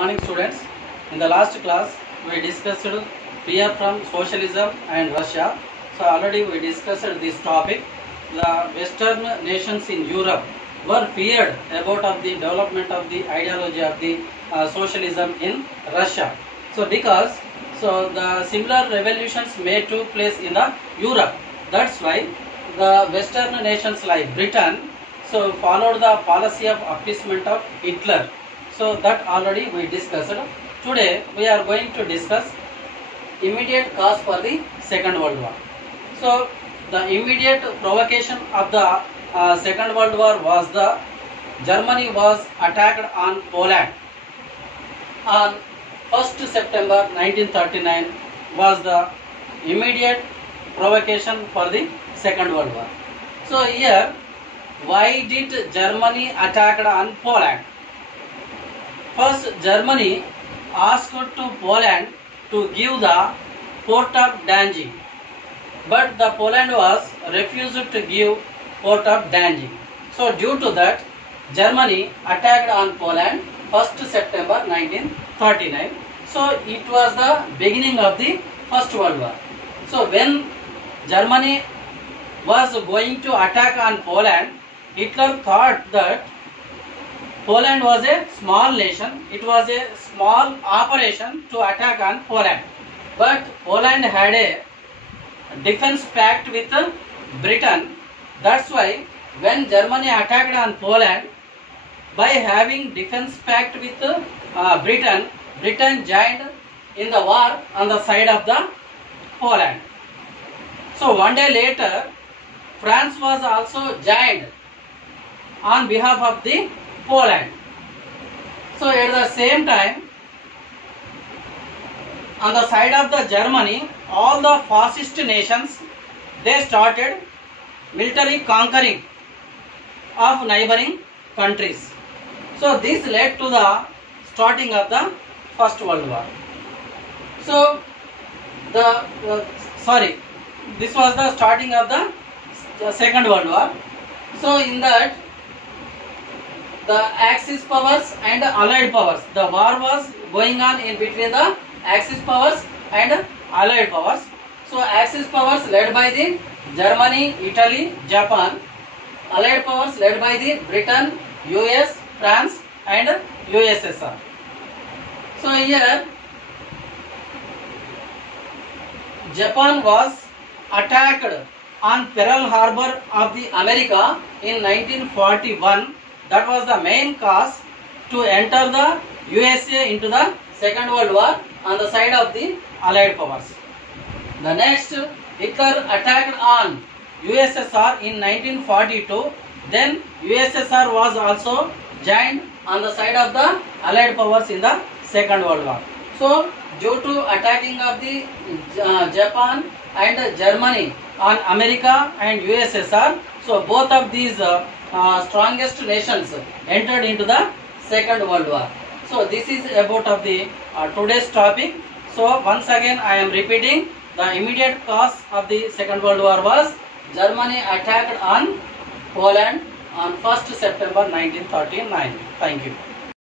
Morning students. In the last class we discussed fear from socialism and Russia. So already we discussed this topic. The Western nations in Europe were feared about of the development of the ideology of the socialism in Russia. So because the similar revolutions may took place in the Europe. That's why the Western nations like Britain followed the policy of appeasement of Hitler. So that already we discussed. Today we are going to discuss immediate cause for the Second World War. So the immediate provocation of the Second World War was the Germany was attacked on Poland on 1st September 1939 was the immediate provocation for the Second World War. So here, why did Germany attack on Poland? First, Germany asked to Poland to give the port of Danzig, but the Poland was refused to give port of Danzig. So due to that, Germany attacked on Poland 1st September 1939. So it was the beginning of the First World War. So when Germany was going to attack on Poland, Hitler thought that Poland was a small nation. It was a small operation to attack on Poland. But Poland had a defense pact with Britain. That's why when Germany attacked on Poland, by having defense pact with Britain, Britain joined in the war on the side of the Poland. So one day later, France was also joined on behalf of the Poland. So at the same time, on the side of the Germany, all the fascist nations, they started military conquering of neighboring countries. So this led to the starting of the First World War. So this was the starting of the Second World War. So in that, the Axis powers and Allied powers, the war was going on in between the Axis powers and Allied powers. So Axis powers led by the Germany, Italy, Japan. Allied powers led by the Britain, US, France and USSR. So here Japan was attacked on Pearl Harbor of the America in 1941. That was the main cause to enter the USA into the Second World War on the side of the Allied powers. The next, Hitler attacked on USSR in 1942. Then USSR was also joined on the side of the Allied powers in the Second World War. So due to attacking of the Japan and Germany on America and USSR, so both of these strongest nations entered into the Second World War. So this is about of the today's topic. So once again I am repeating, the immediate cause of the Second World War was Germany attacked on Poland on 1st September 1939. Thank you.